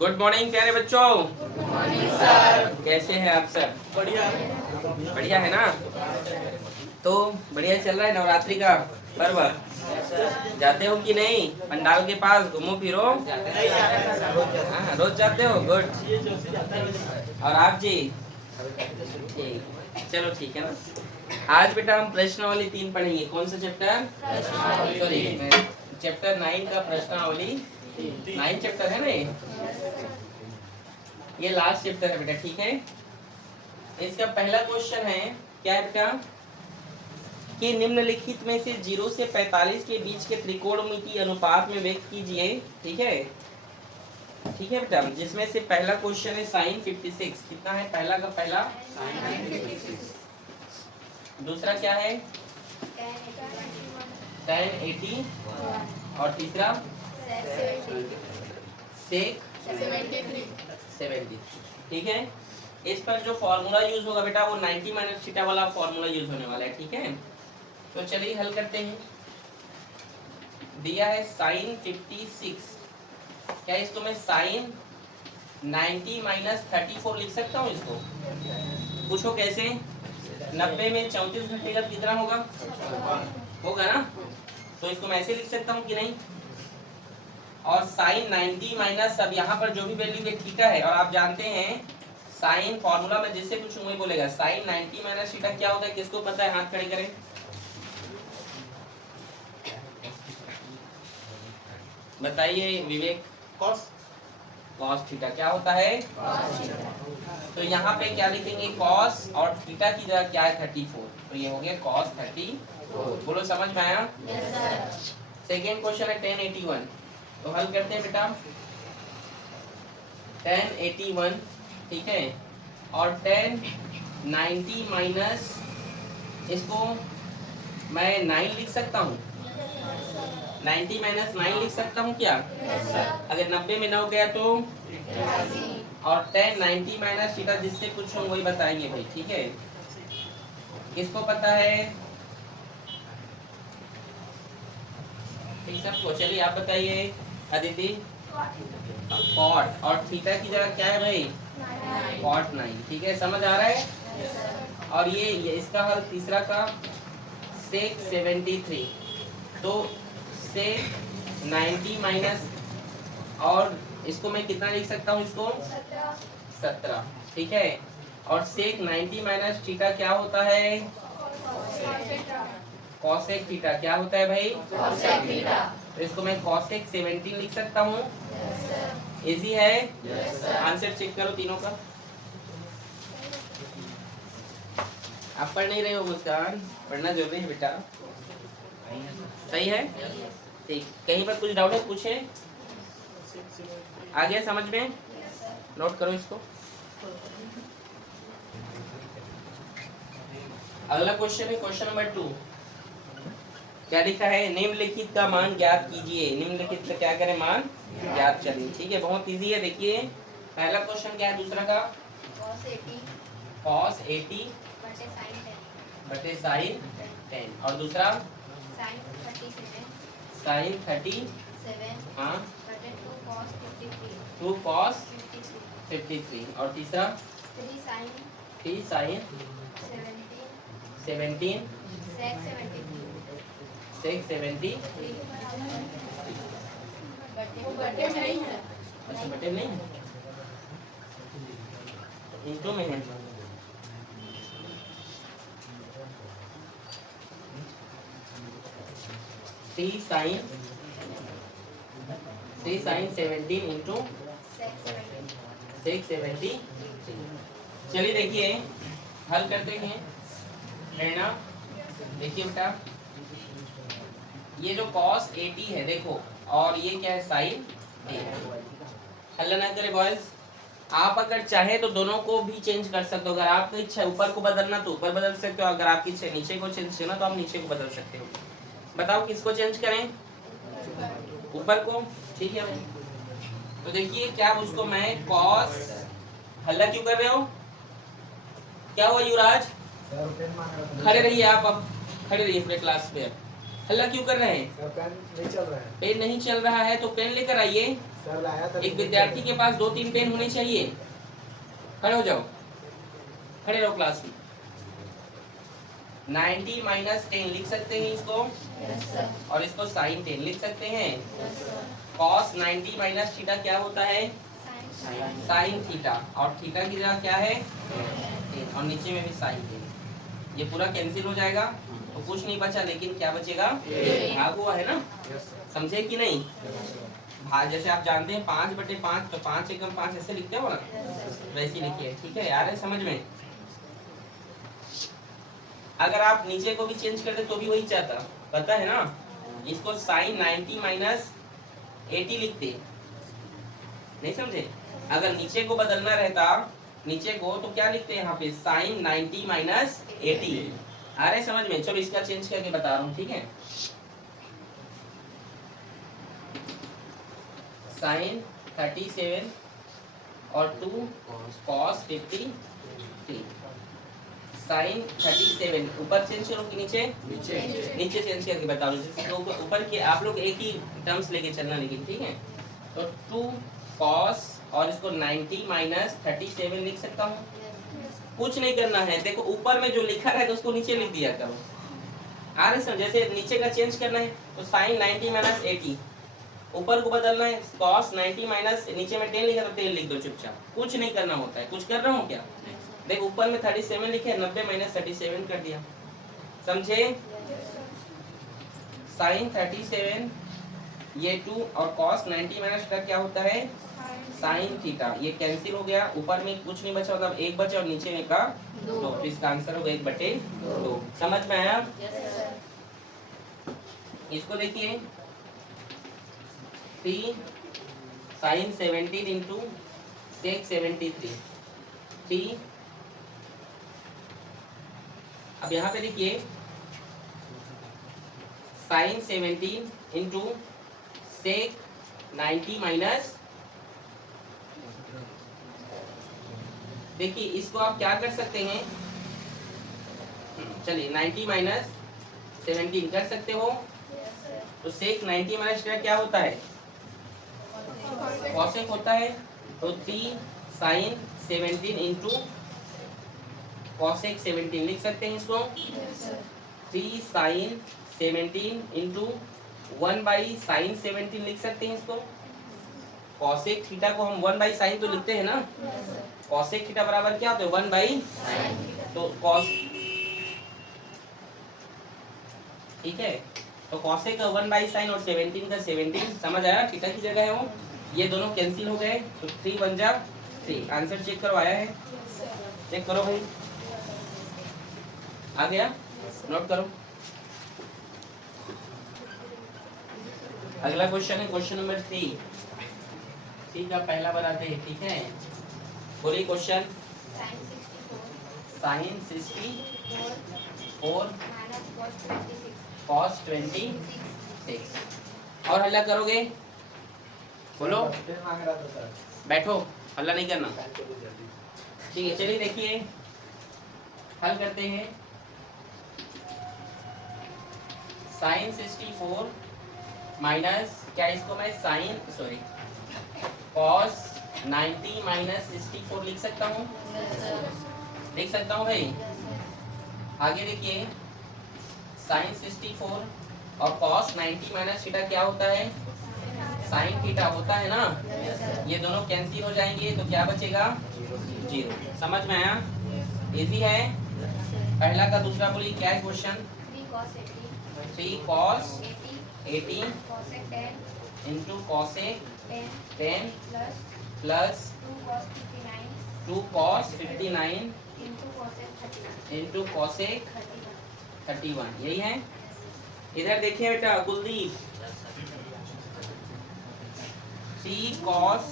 Good morning प्यारे बच्चों। Good morning sir. कैसे हैं आप सब? बढ़िया। बढ़िया है ना? तो बढ़िया चल रहा है नवरात्रि का पर्व। जाते हो कि नहीं पंडाल के पास? घूमो फिरो। हाँ, रोज जाते हो। गुड। और आप जी? ठीक, चलो ठीक है ना। आज बेटा हम प्रश्नावली 3 पढ़ेंगे। कौन सा चैप्टर? सॉरी, चैप्टर 9 का प्रश्नावली 9 चैप्टर है ना ये लास्ट चैप्टर है बेटा, ठीक है। इसका पहला क्वेश्चन है, क्या है बेटा, कि निम्नलिखित में से 0 से 45 के बीच के त्रिकोणमितीय अनुपात में व्यक्त कीजिए। ठीक है, ठीक है बेटा। जिसमें से पहला क्वेश्चन है साइन 56। कितना है पहला का पहला? दूसरा क्या है? tan 80। और तीसरा सेक 70। ठीक है। इस पर जो फॉर्मूला यूज होगा बेटा वो 90 माइनस थीटा वाला फॉर्मूला यूज होने वाला है। ठीक है, तो चलिए हल करते हैं। दिया है साइन 56। क्या इसको मैं साइन 90 माइनस 34 लिख सकता हूँ? इसको पूछो कैसे? 90 में 34 घटेगा तो कितना होगा? होगा ना? तो इसको मैं ऐसे लिख सकता हूँ कि नहीं? और साइन 90 माइनस, अब यहाँ पर जो भी वैल्यू है थीटा है, और आप जानते हैं साइन फॉर्मूला में जिससे कुछ वही बोलेगा। साइन 90 माइनस थीटा क्या होता है? किसको पता है? हाथ खड़े करें। बताइए विवेक। कॉस थीटा क्या होता है? तो यहाँ पे क्या लिखेंगे? कॉस, और थीटा की जगह क्या है? 34। तो ये हो गया कॉस 34। बोलो समझ में आया? सेकेंड क्वेश्चन है tan 81। तो हल करते हैं बेटा। tan 81, ठीक है, और tan 90 माइनस, इसको मैं 9 लिख सकता हूँ। 90 माइनस 9 लिख सकता हूँ क्या? अगर 90 में 9 गया तो, और tan 90 माइनस थीटा जिससे कुछ हम वही बताएंगे भाई। ठीक है, किसको पता है? ठीक सबको। चलिए आप बताइए अदिति। कॉट, और थीटा की जगह क्या है भाई? कॉट 9। ठीक है, समझ आ रहा है? और ये इसका हल तीसरा का सेक 73। तो सेक 90 माइनस, और इसको मैं कितना लिख सकता हूँ? इसको 17। ठीक है, और सेक 90 माइनस थीटा क्या होता है? Cosec theta. क्या होता है भाई? तो इसको मैं कॉसेक 17 लिख सकता हूँ। इजी है? आंसर चेक करो तीनों का। आप पढ़ नहीं रहे हो मुस्कान? पढ़ना जरूरी है बेटा। सही है? ठीक, कहीं पर कुछ डाउट है? पूछे। आ गया समझ में? नोट करो इसको। अगला क्वेश्चन है क्वेश्चन नंबर 2। क्या लिखा है? निम्नलिखित का मान ज्ञात कीजिए। निम्नलिखित का क्या करें? मान ज्ञात करें। ठीक है, बहुत इजी है। देखिए पहला क्वेश्चन क्या है? दूसरा का cos 80 बटे साइन 10, और दूसरा साइन 30, हाँ, 2 cos 53, और तीसरा 3 साइन 17 सेक 70। अच्छा बटे नहीं है, इंटू में है। Three sine 17 into sec 70। चलिए देखिए हल करते हैं। प्रेरणा देखिए बेटा, ये जो cos 80 है देखो, और ये क्या है? साइन 8। हल ना करें बॉयज। आप अगर चाहे तो दोनों को भी चेंज कर सकते हो। अगर आपकी इच्छा ऊपर को बदलना तो ऊपर बदल सकते हो, अगर आपकी इच्छा नीचे को चेंज करना तो आप नीचे को बदल सकते हो। बताओ किसको चेंज करें? ऊपर को। ठीक है भाई, तो देखिए क्या उसको मैं cos, हल्ला क्यों कर रहे हो? क्या हुआ युवराज? खड़े रहिए आप, अब खड़े रहिए पूरे क्लास पे। हल्ला क्यों कर रहे हैं? सर पेन नहीं चल रहा है। पेन नहीं चल रहा है तो पेन लेकर आइए। सर लाया था। एक विद्यार्थी के पास 2-3 पेन होने चाहिए। खड़े हो जाओ, खड़े रहो क्लास में। 90 माइनस 10 लिख सकते हैं इसको। Yes sir. और इसको साइन 10 लिख सकते हैं। Yes sir. Cos 90 minus theta क्या होता है? Sine theta. और थीटा की जगह क्या है? 10। और नीचे में भी साइन 10। ये पूरा कैंसिल हो जाएगा तो कुछ नहीं बचा, लेकिन क्या बचेगा? भाग हुआ है ना, समझे कि नहीं? भाग जैसे आप जानते हैं 5/5, तो 5 एकम 5 ऐसे लिखते हो ना, वैसे लिखिए। ठीक है यार, है समझ में? अगर आप नीचे को भी चेंज कर दे तो भी वही चाहता, पता है ना? इसको साइन 90 माइनस 80 लिखते, नहीं समझे? अगर नीचे को बदलना रहता, नीचे को, तो क्या लिखते हैं यहाँ पे? Sign 90 minus 80। आ रहे समझ में? चलो इसका चेंज करके बता रहा हूँ, ठीक है? साइन 37 और 2 कॉस 53। साइन 37 ऊपर चेंज करो कि नीचे? नीचे चेंज करके बता दो। जैसे ऊपर के आप लोग एक ही टर्म्स लेके चलना, लेकिन ठीक है? तो 2 कॉस और इसको 90 माइनस 37 लिख सकता हूँ। कुछ नहीं करना है, देखो ऊपर में जो लिखा है तो उसको नीचे लिख दिया करो। आ रहे सर? जैसे नीचे का चेंज करना है तो साइन 90 माइनस 80, ऊपर को बदलना है कॉस 90 माइनस, नीचे में 10 लिखा तो 10 लिख दो चुपचाप। कुछ नहीं करना होता है। कुछ कर रहा हूँ क्या? देख ऊपर में 37 लिखे, 90 माइनस 37 कर दिया, समझे? साइन 37 ये 2 और कॉस 90 माइनस का क्या होता है? Sine theta. ये कैंसिल हो गया, ऊपर में कुछ नहीं बचा, मतलब 1 बचा और नीचे में का 2। तो इसका आंसर होगा 1/2। समझ में आया? इसको देखिए, 3 साइन 17 इंटू सेक 73। ठीक, अब यहाँ पे देखिए साइन 17 इंटू सेक 90 माइनस, देखिए इसको आप क्या कर सकते हैं? चलिए 90 माइनस 17 कर सकते हो। तो सेक 90 माइनस क्या होता है? कॉसेक होता है। तो 3 साइन 17 इंटू कॉसेक 17 लिख सकते हैं इसको। 3 साइन 17 इंटू 1/साइन 17 लिख सकते हैं इसको। कॉसेक थीटा को हम 1/साइन तो लिखते हैं ना। कॉसेक थीटा बराबर क्या होता है? 1/साइन। तो कॉस, ठीक है, तो कॉसेक का 1/साइन और 17 का 17, समझ आया? थीटा की जगह है वो। ये दोनों कैंसिल हो गए तो 3 बन जा 3। आंसर चेक करो, आया है? चेक करो भाई, आ गया? नोट करो। अगला क्वेश्चन है क्वेश्चन नंबर 3। ठीक है, पहला बनाते हैं, ठीक है? बोलिए क्वेश्चन। Sign 64 cos 26। और हल्ला करोगे? बोलो, बैठो, हल्ला नहीं करना। ठीक है, चलिए देखिए हल करते हैं। साइन 64 माइनस, क्या इसको मैं साइन कॉस 90 माइनस 64 लिख सकता हूँ? लिख सकता हूँ भाई। आगे देखिए, साइन 64 और कॉस 90 माइनस थीटा क्या होता है? साइन थीटा होता है ना। ये दोनों कैंसिल हो जाएंगे तो क्या बचेगा? 0। समझ में आया? इजी है। पहला का दूसरा बोलिए क्या है question? 3 cos 80 into cosec 10 plus 2 cos 59 into cosec 31। यही है। इधर देखिए बेटा कुलदीप, 3 cos,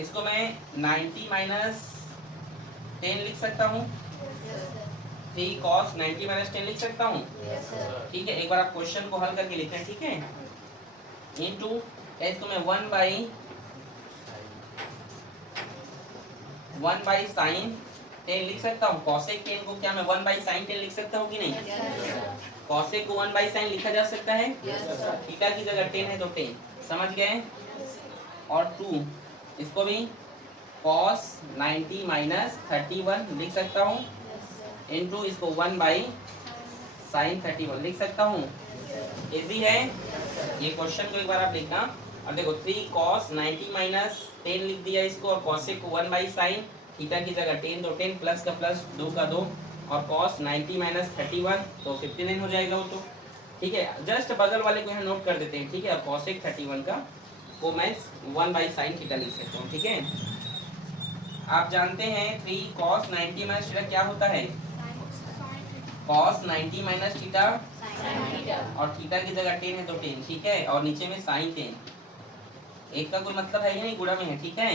इसको मैं 90 माइनस 10 लिख सकता हूँ। 3 cos 90 माइनस 10 लिख सकता हूँ। ठीक है, एक बार आप क्वेश्चन को हल करके लिखें, ठीक है? इंटू इसको मैं 1/साइन 10 लिख सकता हूँ। cosec 10 को क्या मैं 1 बाई साइन 10 लिख सकता हूँ कि नहीं? cosec को 1 बाई साइन लिखा जा सकता है। थीटा की जगह 10 है तो 10, समझ गए? और 2 इसको भी cos 90 माइनस 31 लिख सकता हूँ, इनटू इसको 1 बाई साइन 31 लिख सकता हूँ। इजी है ये क्वेश्चन को एक बार आप लिखना। और देखो 3 cos 90 माइनस 10 लिख दिया इसको, और cosec को 1 बाई साइन, थीटा की जगह 10 तो 10, प्लस का प्लस 2 का 2, और cos 90 माइनस 31 तो 59 हो जाएगा वो तो। ठीक है, जस्ट बगल वाले को यहाँ नोट कर देते हैं। ठीक है, और cosec 31 का को मैं 1 बाई साइन थीटा लिख सकता हूँ। ठीक है, आप जानते हैं 3 cos 90 माइनस थीटा क्या होता है? cos 90 माइनस थीटा, और थीटा की जगह 10 है तो 10। ठीक है, और नीचे में साइन 10, एक का कोई मतलब है ही नहीं, गुणा में है। ठीक है,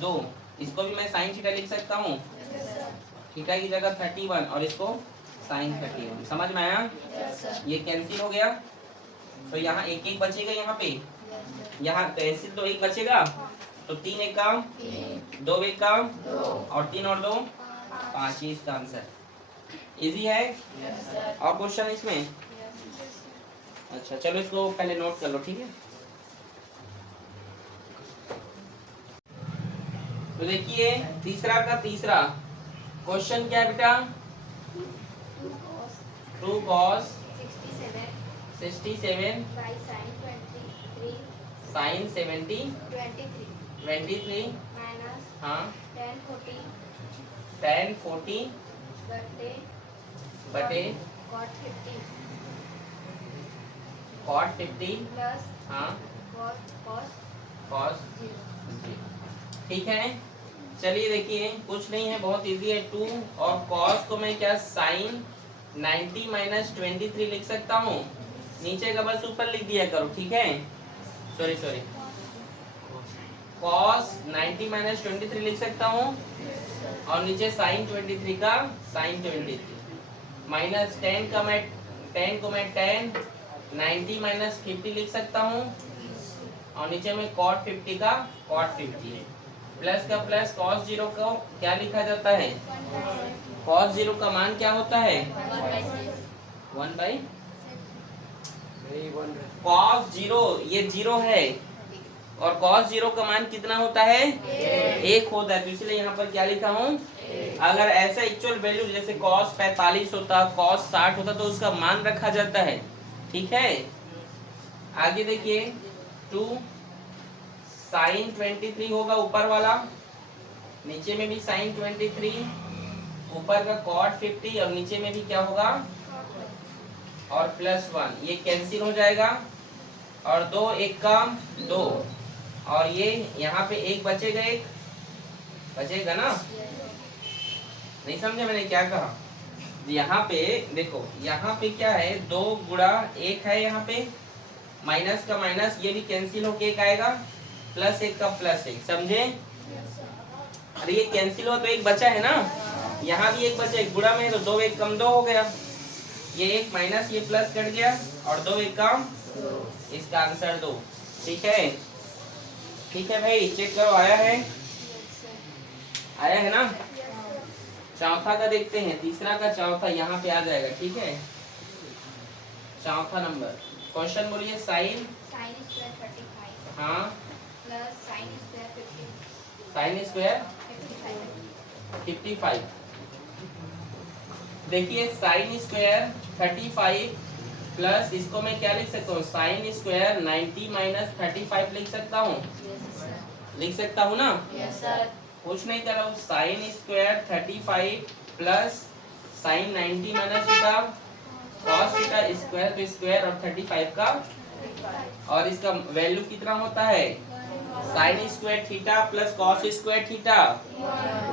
2 इसको भी मैं साइन थीटा लिख सकता हूँ, थीटा की जगह 31 और इसको साइन 31। समझ में आया? ये कैंसिल हो गया तो यहाँ एक एक बचेगा, यहाँ पे यहाँ कैंसिल तो एक बचेगा, तो 3 एक काम 2 एक काम और 3 और 2 5, ही इसका आंसर। इजी है? और क्वेश्चन इसमें? अच्छा चलो इसको पहले नोट कर लो। ठीक है, तो देखिए तीसरा का तीसरा क्वेश्चन क्या है बेटा? 2 cos 67 साइन 70 23 हाँ 10 40 बटे cot 50 हाँ cos 0। ठीक है, चलिए देखिए कुछ नहीं है, बहुत इजी है। 2 और cos को मैं क्या साइन 90 माइनस 23 लिख सकता हूँ, नीचे का बस ऊपर लिख दिया करो। ठीक है, सॉरी cos 90 माइनस 23 लिख सकता हूँ, और नीचे साइन 23 का साइन 23 माइनस 10 का मैं 10 को मैं 10 90 माइनस 50 लिख सकता हूँ, और नीचे में cot 50 का cot 50, प्लस का प्लस cos 0 को क्या लिखा जाता है? cos 0 का मान क्या होता है? 1 बाई cos 0, ये 0 है, और cos 0 का मान कितना होता है? 1 होता है, तो इसलिए यहाँ पर क्या लिखा हूँ? अगर ऐसा एक्चुअल वैल्यू जैसे cos 45 होता, cos 60 होता, तो उसका मान रखा जाता है। ठीक है, आगे देखिए 2 साइन 23 होगा ऊपर वाला, नीचे में भी साइन 23, ऊपर का cot 50 और नीचे में भी क्या होगा? और प्लस 1, ये कैंसिल हो जाएगा, और 2 एक काम 2, और ये यहाँ पे एक बचेगा, एक बचेगा ना? नहीं समझे मैंने क्या कहा? यहाँ पे देखो, यहाँ पे क्या है? 2 गुणा 1 है, यहाँ पे माइनस का माइनस, ये भी कैंसिल होके एक आएगा, प्लस 1 का प्लस 1, समझे? अरे ये कैंसिल हुआ तो एक बचा है ना, यहाँ भी एक बचा, एक गुणा में है तो 2 एक कम 2 हो गया, ये एक माइनस ये प्लस कट गया, और 2 एक कम, इसका आंसर 2। ठीक है, ठीक है भाई, चेक करो आया है, आया है ना? चौथा का देखते हैं, तीसरा का चौथा यहाँ पे आ जाएगा। ठीक है, चौथा नंबर क्वेश्चन बोलिए। साइन हाँ साइन स्क्वायर 55। देखिए साइन स्क्वायर 35 प्लस इसको मैं क्या लिख सकता हूँ? साइन स्क्वायर 90 माइनस 35 लिख सकता हूँ, लिख सकता हूँ ना? कुछ नहीं कर रहा हूँ, sine square 35 plus sign 90 minus theta cos theta square, तो स्क्वायर और 35 का, और इसका वैल्यू कितना होता है? Sine square theta plus cos square theta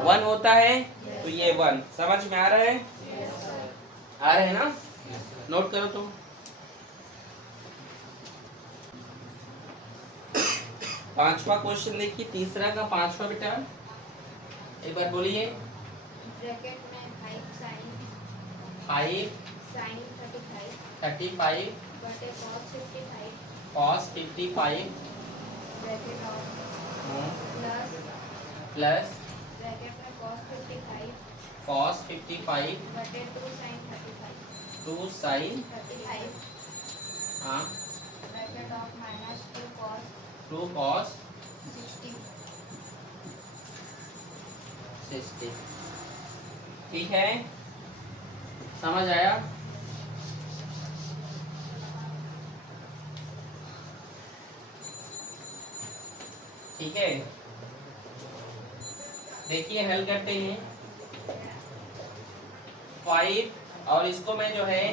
1 होता है, तो ये 1। समझ में आ रहा है? आ रहे हैं ना? नोट करो तो। पांचवा क्वेश्चन देखिए, तीसरा का पांचवा बेटा, एक बार बोलिए। ब्रैकेट में 5 साइन 35 बटे cos 55 ब्रैकेट और प्लस ब्रैकेट में cos 55 cos 55 बटे 2 sin 35 2 sin 35 हाँ ब्रैकेट ऑफ माइनस 2 cos 60 60। ठीक है, समझ आया? ठीक है, देखिए हल करते हैं। 5 और इसको मैं जो है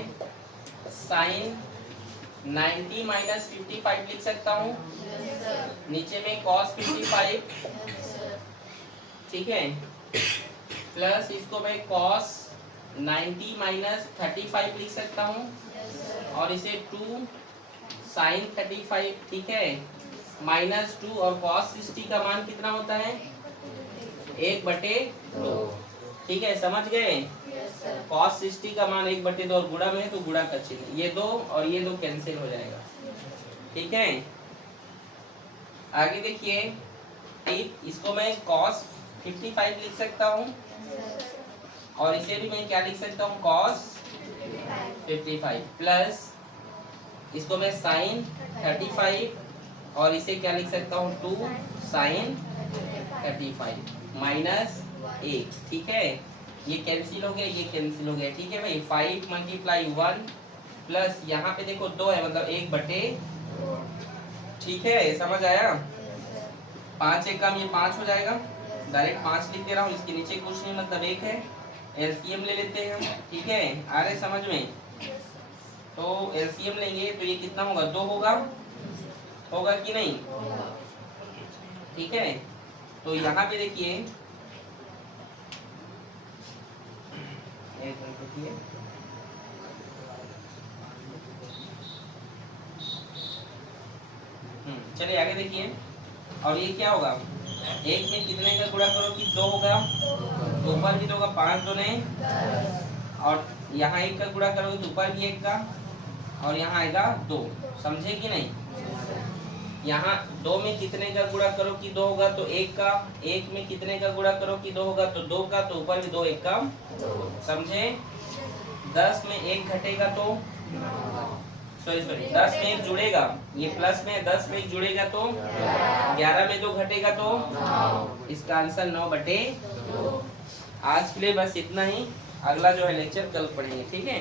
साइन 90 माइनस 55 लिख सकता हूँ। नीचे में cos 55, ठीक है, प्लस इसको मैं cos 90 माइनस 35 लिख सकता हूँ और इसे 2 साइन 35, ठीक है, माइनस 2 और cos 60 का मान कितना होता है? 1/2। ठीक है, समझ गए? cos 60 का मान 1/2 और गुणा में है तो गुणा का चिन्ह, ये दो और ये दो कैंसिल हो जाएगा। ठीक है, आगे देखिए, इसको मैं cos 55 लिख सकता हूँ और इसे भी मैं क्या लिख सकता हूँ? cos 55 प्लस इसको मैं साइन 35 और इसे क्या लिख सकता हूँ? 2 साइन 35 माइनस 1। ठीक है, ये कैंसिल हो गया, ये कैंसिल हो गया। ठीक है भाई, 5 × 1 प्लस यहाँ पे देखो 2 है, मतलब 1/2। ठीक है, समझ आया? 5 एक कम, ये 5 हो जाएगा, डायरेक्ट 5 लिख दे रहा हूँ, इसके नीचे कुछ नहीं, मतलब 1 है। एलसीएम ले लेते हैं हम। ठीक है, आ रहे समझ में? तो एलसीएम लेंगे तो ये कितना होगा? 2 होगा कि नहीं? ठीक है, तो यहाँ पे देखिए, एक मिनट रुकिए, चलिए आगे देखिए। और ये क्या होगा? 1 में कितने का गुणा करो कि 2 होगा, तो ऊपर भी 2 का, 5 2 और यहाँ 1 का गुणा करोगे तो ऊपर भी 1 का और यहाँ आएगा 2। समझे कि नहीं? यहाँ 2 में कितने का गुणा करो कि 2 होगा तो 1 का, 1 में कितने का गुणा करो कि 2 होगा तो 2 का, तो ऊपर भी 2 1 का। समझे? 10 में 1 घटेगा तो सॉरी 10 में 1 जुड़ेगा, ये प्लस में 10 में 1 जुड़ेगा तो 11 में 2 घटेगा तो इसका आंसर 9/2। आज के लिए बस इतना ही, अगला जो है लेक्चर कल पढ़ेंगे। ठीक है।